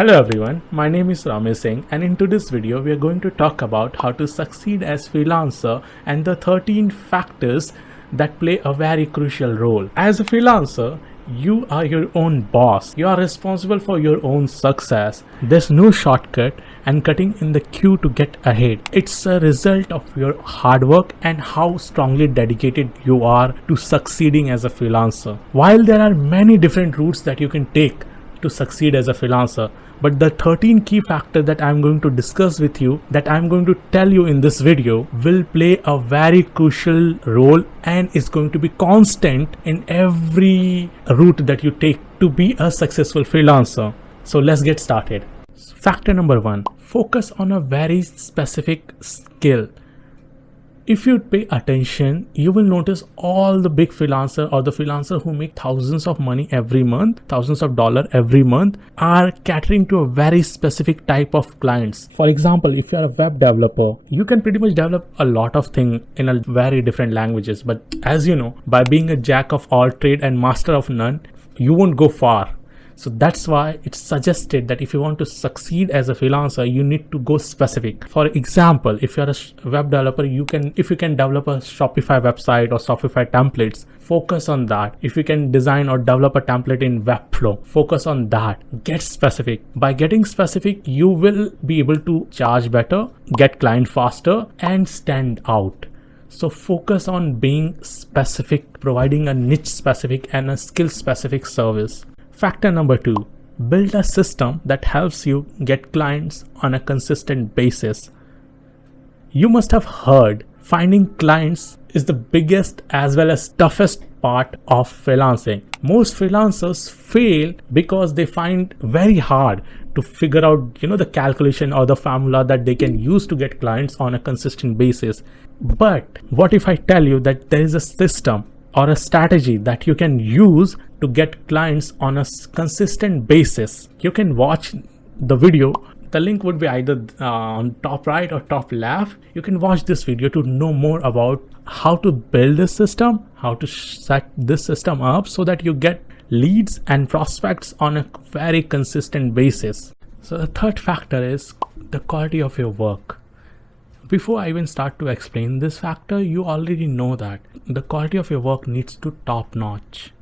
Hello everyone, my name is Romy Singh, and in today's video we are going to talk about how to succeed as freelancer and the 13 factors that play a very crucial role. As a freelancer, you are your own boss. You are responsible for your own success. There's no shortcut and cutting in the queue to get ahead. It's a result of your hard work and how strongly dedicated you are to succeeding as a freelancer. While there are many different routes that you can take to succeed as a freelancer, but the 13 key factors that I'm going to discuss with you, that I'm going to tell you in this video, will play a very crucial role and is going to be constant in every route that you take to be a successful freelancer. So let's get started. Factor number 1, focus on a very specific skill. If you pay attention, you will notice all the big freelancer or the freelancer who make thousands of money every month, thousands of dollars every month, are catering to a very specific type of clients. For example, if you are a web developer, you can pretty much develop a lot of things in a very different languages. But as you know, by being a jack of all trade and master of none, you won't go far. So that's why it's suggested that if you want to succeed as a freelancer, you need to go specific. For example, if you're a web developer, if you can develop a Shopify website or Shopify templates, focus on that. If you can design or develop a template in Webflow, focus on that. Get specific. By getting specific, you will be able to charge better, get client faster, and stand out. So focus on being specific, providing a niche specific and a skill specific service. Factor number 2, build a system that helps you get clients on a consistent basis. You must have heard finding clients is the biggest as well as toughest part of freelancing. Most freelancers fail because they find very hard to figure out, the calculation or the formula that they can use to get clients on a consistent basis. But what if I tell you that there is a system or a strategy that you can use to get clients on a consistent basis? You can watch the video. The link would be either on top right or top left. You can watch this video to know more about how to build this system, how to set this system up so that you get leads and prospects on a very consistent basis. So the third factor is the quality of your work. Before I even start to explain this factor, you already know that the quality of your work needs to top notch,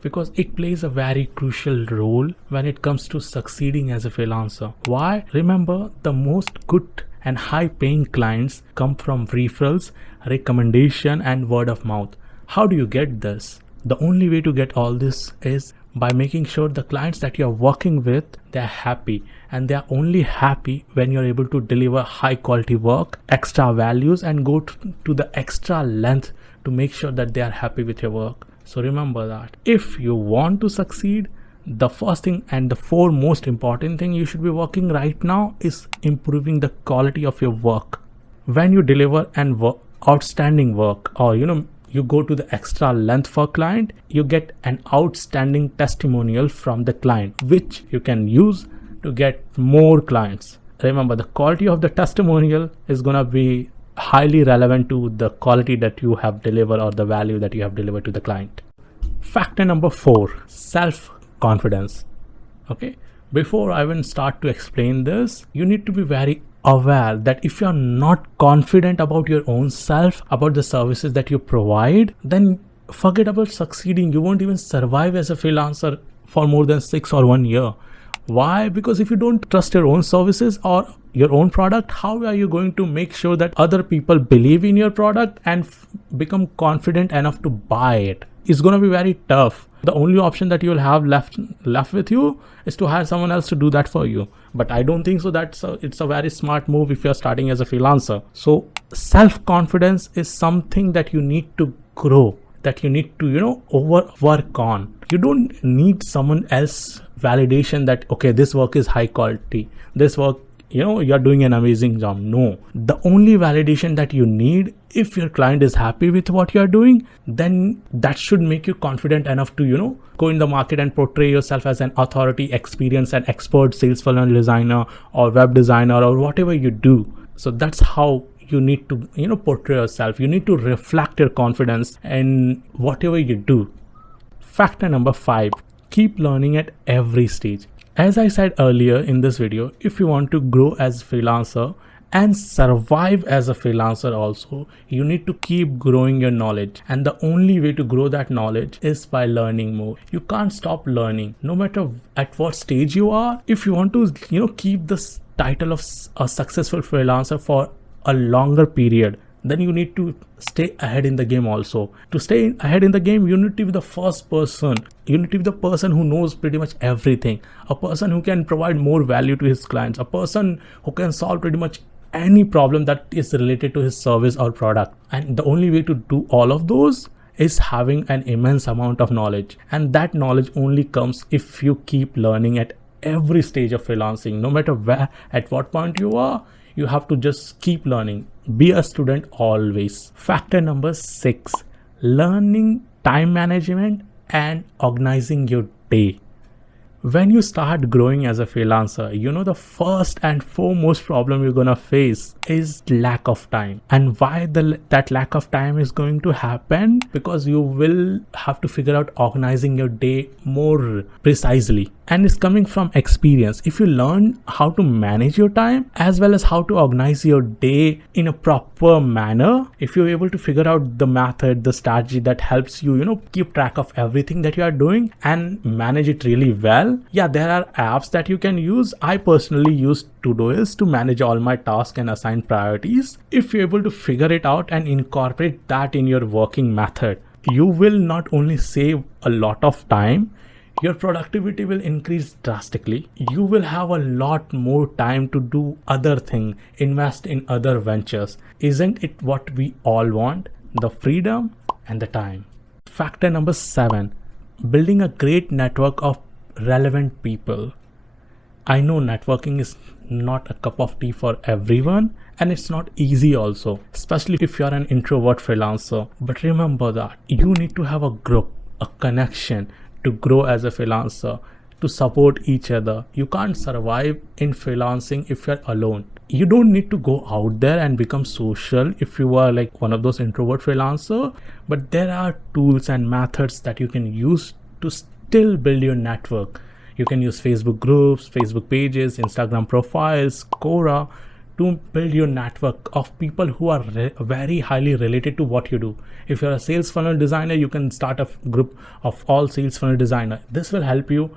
because it plays a very crucial role when it comes to succeeding as a freelancer. Why? Remember, the most good and high paying clients come from referrals, recommendation, and word of mouth. How do you get this? The only way to get all this is by making sure the clients that you're working with, they're happy, and they're only happy when you're able to deliver high quality work, extra values, and go to the extra length to make sure that they are happy with your work. So remember that if you want to succeed, the first thing and the foremost important thing you should be working right now is improving the quality of your work. When you deliver outstanding work, or you go to the extra length for client, you get an outstanding testimonial from the client, which you can use to get more clients. Remember, the quality of the testimonial is going to be highly relevant to the quality that you have delivered or the value that you have delivered to the client. Factor number 4, self-confidence. Okay, before I even start to explain this, you need to be very aware that if you're not confident about your own self, about the services that you provide, then forget about succeeding. You won't even survive as a freelancer for more than 6 or 1 year. Why? Because if you don't trust your own services or your own product, how are you going to make sure that other people believe in your product and become confident enough to buy it? It's going to be very tough. The only option that you'll have left with you is to hire someone else to do that for you. But I don't think so it's a very smart move if you're starting as a freelancer. So self-confidence is something that you need to grow, that you need to, work on. You don't need someone else validation that, okay, this work is high quality, this work, you're doing an amazing job. No, the only validation that you need, if your client is happy with what you're doing, then that should make you confident enough to, go in the market and portray yourself as an authority, experienced and expert sales funnel designer or web designer or whatever you do. So that's how you need to, portray yourself. You need to reflect your confidence in whatever you do. Factor number 5, keep learning at every stage. As I said earlier in this video, if you want to grow as a freelancer and survive as a freelancer also, you need to keep growing your knowledge, and the only way to grow that knowledge is by learning more. You can't stop learning no matter at what stage you are. If you want to keep this title of a successful freelancer for a longer period, then you need to stay ahead in the game also. To stay ahead in the game, you need to be the first person. You need to be the person who knows pretty much everything, a person who can provide more value to his clients, a person who can solve pretty much any problem that is related to his service or product. And the only way to do all of those is having an immense amount of knowledge, and that knowledge only comes if you keep learning at every stage of freelancing. No matter where, at what point you are, you have to just keep learning. Be a student always. Factor number 6, learning time management and organizing your day. When you start growing as a freelancer, the first and foremost problem you're gonna face is lack of time. And why that lack of time is going to happen? Because you will have to figure out organizing your day more precisely. And it's coming from experience. If you learn how to manage your time as well as how to organize your day in a proper manner, if you're able to figure out the method, the strategy that helps you, keep track of everything that you are doing and manage it really well. Yeah, there are apps that you can use. I personally use Todoist to manage all my tasks and assign priorities. If you're able to figure it out and incorporate that in your working method, you will not only save a lot of time, your productivity will increase drastically. You will have a lot more time to do other things, invest in other ventures. Isn't it what we all want? The freedom and the time. Factor number 7, building a great network of relevant people. I know networking is not a cup of tea for everyone, and it's not easy also, especially if you're an introvert freelancer. But remember that you need to have a group, a connection to grow as a freelancer, to support each other. You can't survive in freelancing if you're alone. You don't need to go out there and become social if you are like one of those introvert freelancer, but there are tools and methods that you can use to still build your network. You can use Facebook groups, Facebook pages, Instagram profiles, Quora to build your network of people who are very highly related to what you do. If you're a sales funnel designer, you can start a group of all sales funnel designers. This will help you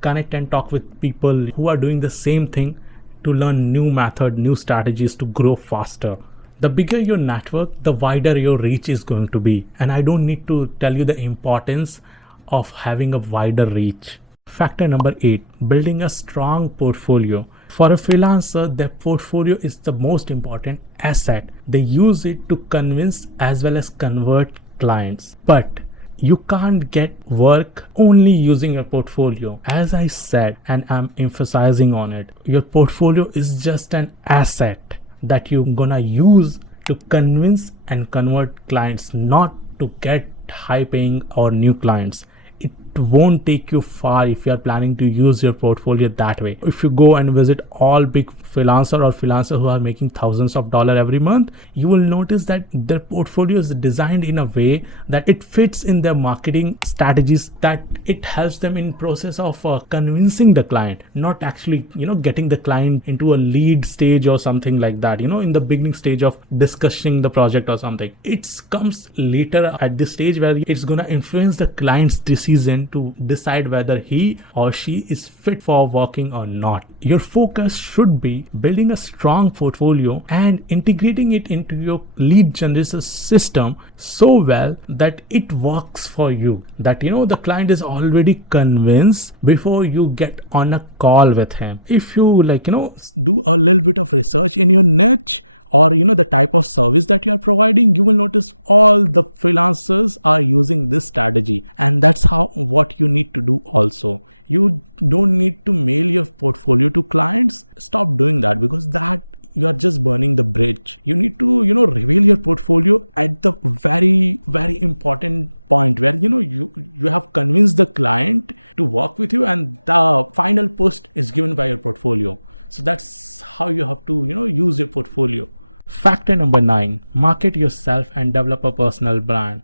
connect and talk with people who are doing the same thing to learn new method, new strategies to grow faster. The bigger your network, the wider your reach is going to be. And I don't need to tell you the importance of having a wider reach. Factor number 8, building a strong portfolio. For a freelancer, their portfolio is the most important asset. They use it to convince as well as convert clients. But you can't get work only using your portfolio. As I said, and I'm emphasizing on it, your portfolio is just an asset that you're gonna use to convince and convert clients, not to get high paying or new clients. It won't take you far if you are planning to use your portfolio that way. If you go and visit all big freelancers who are making thousands of dollars every month, you will notice that their portfolio is designed in a way that it fits in their marketing strategies, that it helps them in process of convincing the client, not actually getting the client into a lead stage or something like that, in the beginning stage of discussing the project or something. It comes later at this stage where it's gonna influence the client's decision to decide whether he or she is fit for working or not. Your focus should be building a strong portfolio and integrating it into your lead generation system so well that it works for you, that the client is already convinced before you get on a call with him. If you do a little bit of research in your niche or the type of service that you are providing, you will notice all the freelancers are using this strategy, and that's what you need to do also. You don't need to mail your portfolio to clients. Stop doing that, because that you are just burning the bridge. You need to reveal your portfolio at the very, very important point where you have convinced the client to work with you, and the final post is given by your portfolio. So that's how you have to use your portfolio. Factor number 9, market yourself and develop a personal brand.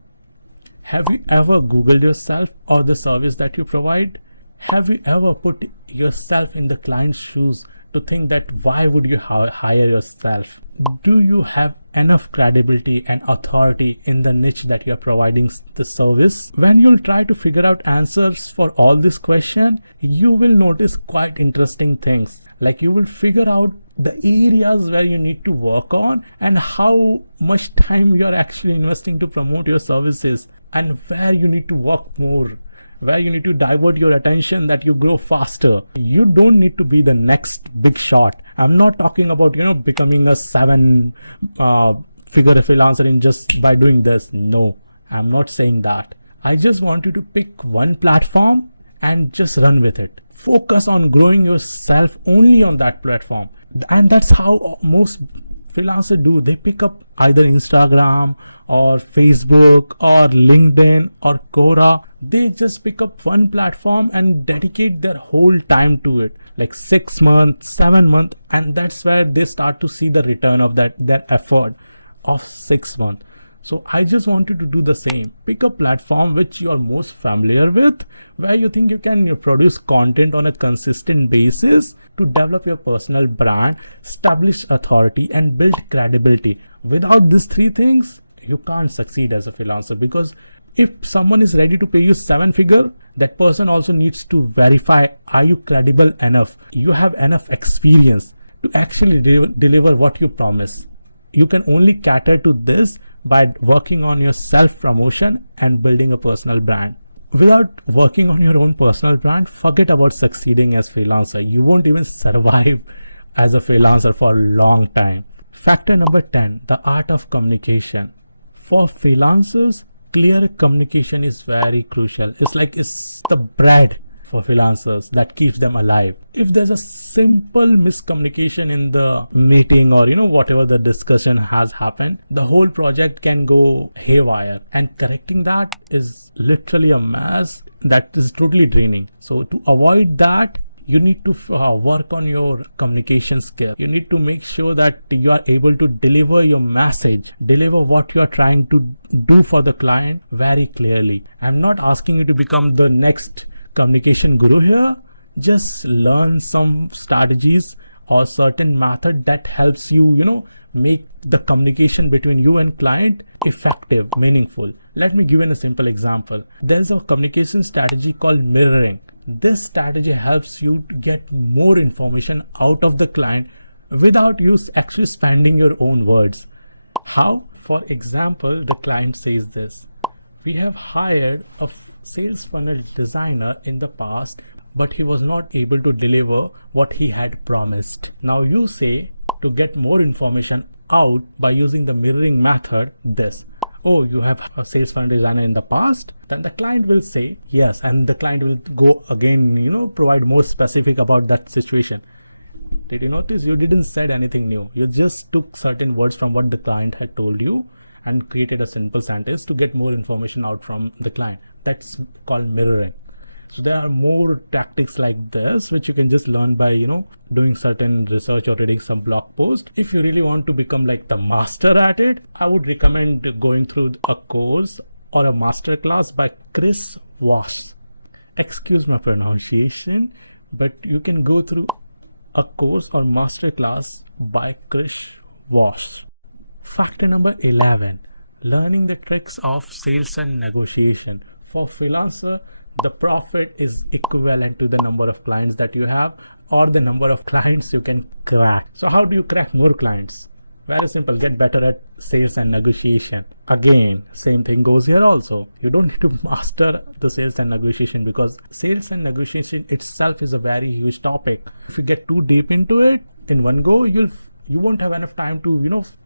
Have you ever Googled yourself or the service that you provide? Have you ever put yourself in the client's shoes to think that why would you hire yourself? Do you have enough credibility and authority in the niche that you're providing the service? When you'll try to figure out answers for all this question, you will notice quite interesting things. Like you will figure out the areas where you need to work on and how much time you're actually investing to promote your services, and where you need to work more, where you need to divert your attention that you grow faster. You don't need to be the next big shot. I'm not talking about, becoming a 7 figure freelancer in just by doing this. No, I'm not saying that. I just want you to pick one platform and just run with it. Focus on growing yourself only on that platform. And that's how most freelancers do. They pick up either Instagram or Facebook or LinkedIn or Quora. They just pick up one platform and dedicate their whole time to it, like 6 months, 7 months, and that's where they start to see the return of their effort of 6 months. So I just want you to do the same. Pick a platform which you are most familiar with, where you think you can produce content on a consistent basis to develop your personal brand, establish authority, and build credibility. Without these 3 things, you can't succeed as a freelancer, because if someone is ready to pay you 7 figure, that person also needs to verify, are you credible enough? You have enough experience to actually deliver what you promise. You can only cater to this by working on your self-promotion and building a personal brand. Without working on your own personal brand, forget about succeeding as freelancer. You won't even survive as a freelancer for a long time. Factor number 10, the art of communication. For freelancers, clear communication is very crucial. It's the bread for freelancers that keeps them alive. If there's a simple miscommunication in the meeting or whatever the discussion has happened, the whole project can go haywire, and correcting that is literally a mess that is totally draining. So to avoid that, you need to work on your communication skill. You need to make sure that you are able to deliver your message, deliver what you are trying to do for the client very clearly. I'm not asking you to become the next communication guru here. Just learn some strategies or certain method that helps you, make the communication between you and client effective, meaningful. Let me give you a simple example. There's a communication strategy called mirroring. This strategy helps you to get more information out of the client without you actually spending your own words. How? For example, the client says this: we have hired a sales funnel designer in the past, but he was not able to deliver what he had promised. Now you say, to get more information out by using the mirroring method, this: oh, you have a sales funnel designer in the past? Then the client will say yes, and the client will go again, provide more specific about that situation. Did you notice? You didn't said anything new. You just took certain words from what the client had told you and created a simple sentence to get more information out from the client. That's called mirroring. So there are more tactics like this which you can just learn by doing certain research or reading some blog post. If you really want to become like the master at it, I would recommend going through a course or a master class by Chris Voss. Excuse my pronunciation, but you can go through a course or master class by Chris Voss. Factor number 11, learning the tricks of sales and negotiation. For freelancer, the profit is equivalent to the number of clients that you have or the number of clients you can crack. So how do you crack more clients? Very simple, get better at sales and negotiation. Again, same thing goes here also. You don't need to master the sales and negotiation, because sales and negotiation itself is a very huge topic. If you get too deep into it in one go, you won't have enough time to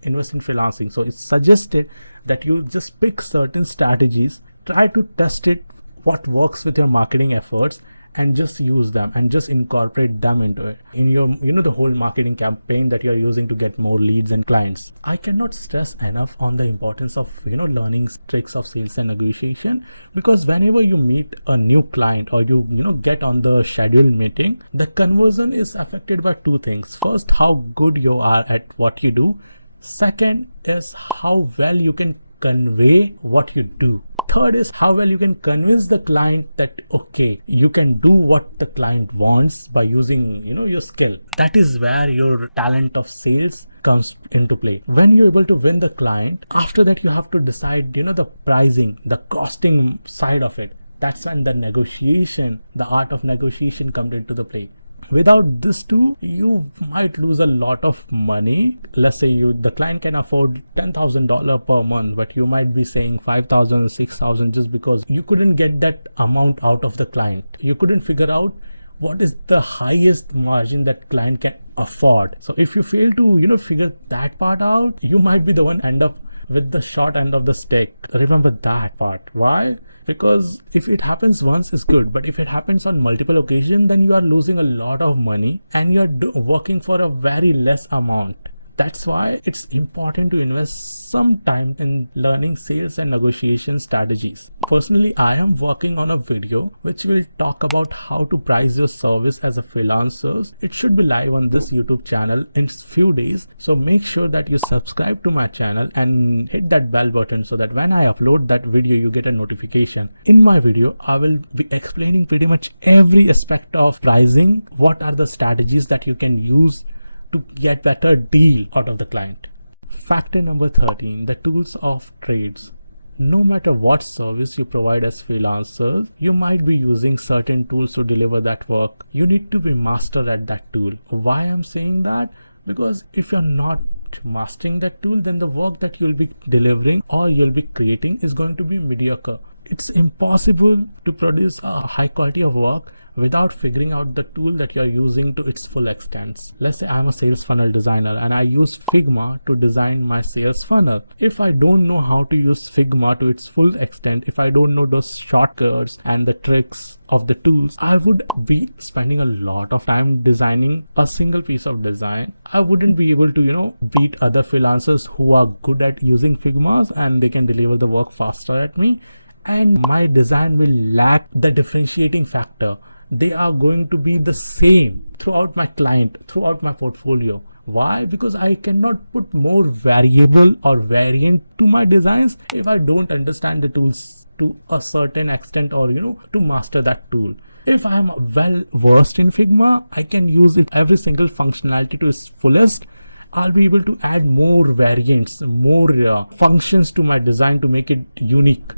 invest in freelancing. So it's suggested that you just pick certain strategies, try to test it, what works with your marketing efforts, and just use them and just incorporate them into it in your the whole marketing campaign that you're using to get more leads and clients. I cannot stress enough on the importance of learning tricks of sales and negotiation, because whenever you meet a new client or you get on the scheduled meeting, the conversion is affected by 2 things. First, how good you are at what you do. Second is how well you can convey what you do. Third is how well you can convince the client that okay, you can do what the client wants by using your skill. That is where your talent of sales comes into play. When you're able to win the client, after that you have to decide the pricing, the costing side of it. That's when the negotiation, the art of negotiation comes into the play. Without this too, you might lose a lot of money. Let's say the client can afford $10,000 per month, but you might be saying 5,000, 6,000 just because you couldn't get that amount out of the client. You couldn't figure out what is the highest margin that client can afford. So if you fail to figure that part out, you might be the one end up with the short end of the stick. Remember that part. Why? Because if it happens once is good, but if it happens on multiple occasions, then you are losing a lot of money and you're working for a very less amount. That's why it's important to invest some time in learning sales and negotiation strategies. Personally, I am working on a video which will talk about how to price your service as a freelancer. It should be live on this YouTube channel in few days. So make sure that you subscribe to my channel and hit that bell button so that when I upload that video, you get a notification. In my video, I will be explaining pretty much every aspect of pricing. What are the strategies that you can use to get better deal out of the client. Factor number 13, the tools of trades. No matter what service you provide as freelancers, you might be using certain tools to deliver that work. You need to be master at that tool. Why I'm saying that? Because if you're not mastering that tool, then the work that you'll be delivering or you'll be creating is going to be mediocre. It's impossible to produce a high quality of work without figuring out the tool that you're using to its full extent. Let's say I'm a sales funnel designer and I use Figma to design my sales funnel. If I don't know how to use Figma to its full extent, if I don't know those shortcuts and the tricks of the tools, I would be spending a lot of time designing a single piece of design. I wouldn't be able to, beat other freelancers who are good at using Figmas and they can deliver the work faster at me. And my design will lack the differentiating factor. They are going to be the same throughout my client, throughout my portfolio. Why? Because I cannot put more variable or variant to my designs if I don't understand the tools to a certain extent or to master that tool. If I am well versed in Figma, I can use it every single functionality to its fullest. I'll be able to add more variants, more functions to my design to make it unique.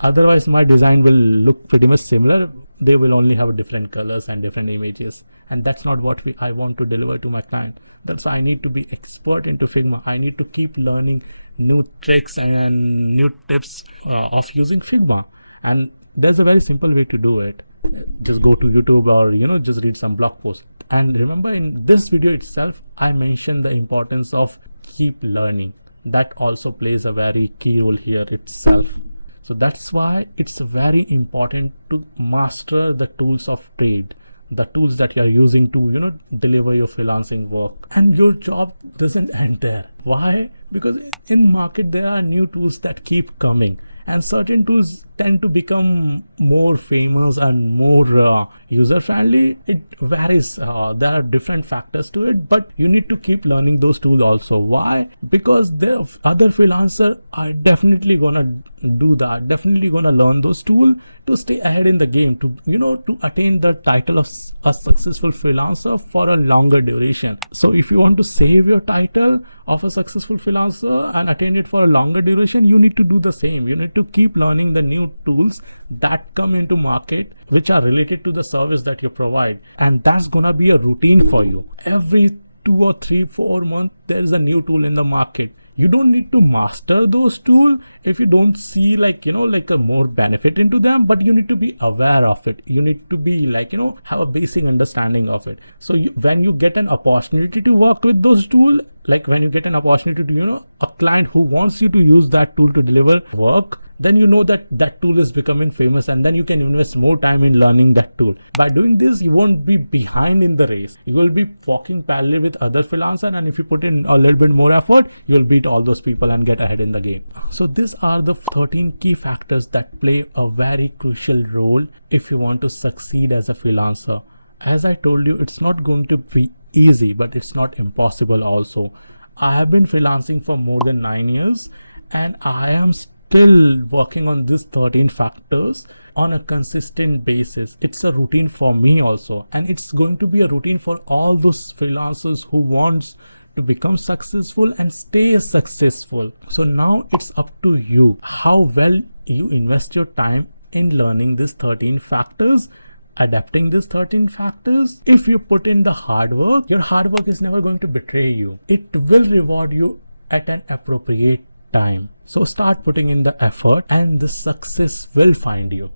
Otherwise, my design will look pretty much similar. They will only have different colors and different images. And that's not what I want to deliver to my client. That's why I need to be expert into Figma. I need to keep learning new tricks and new tips of using Figma. And there's a very simple way to do it. Just go to YouTube or, just read some blog posts. And remember, in this video itself, I mentioned the importance of keep learning. That also plays a very key role here itself. So that's why it's very important to master the tools of trade, the tools that you are using to, deliver your freelancing work. And your job doesn't end there. Why? Because in market, there are new tools that keep coming. And certain tools tend to become more famous and more user-friendly. It varies. There are different factors to it, but you need to keep learning those tools also. Why? Because the other freelancers are definitely gonna do that. Definitely gonna learn those tools to stay ahead in the game. To attain the title of a successful freelancer for a longer duration. So if you want to save your title of a successful freelancer and attain it for a longer duration, you need to do the same. You need to keep learning the new tools that come into market which are related to the service that you provide, and that's gonna be a routine for you. Every 2 or 3, 4 months there is a new tool in the market. You don't need to master those tools if you don't see a more benefit into them, but you need to be aware of it. You need to be have a basic understanding of it. So when you get an opportunity to work with those tools, like when you get an opportunity to a client who wants you to use that tool to deliver work, then you know that that tool is becoming famous, and then you can invest more time in learning that tool. By doing this, you won't be behind in the race. You will be walking parallel with other freelancers, and if you put in a little bit more effort, you will beat all those people and get ahead in the game. So these are the 13 key factors that play a very crucial role if you want to succeed as a freelancer. As I told you, it's not going to be easy, but it's not impossible also. I have been freelancing for more than 9 years, and I am still working on these 13 factors on a consistent basis. It's a routine for me also, and it's going to be a routine for all those freelancers who wants to become successful and stay successful. So now it's up to you how well you invest your time in learning these 13 factors, adapting these 13 factors. If you put in the hard work, your hard work is never going to betray you. It will reward you at an appropriate time. So start putting in the effort and the success will find you.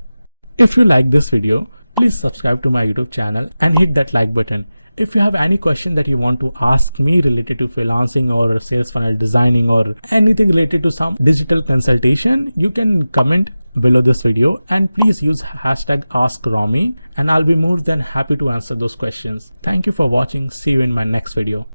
If you like this video, please subscribe to my YouTube channel and hit that like button. If you have any question that you want to ask me related to freelancing or sales funnel designing or anything related to some digital consultation, you can comment below this video and please use hashtag #AskRomy and I'll be more than happy to answer those questions. Thank you for watching. See you in my next video.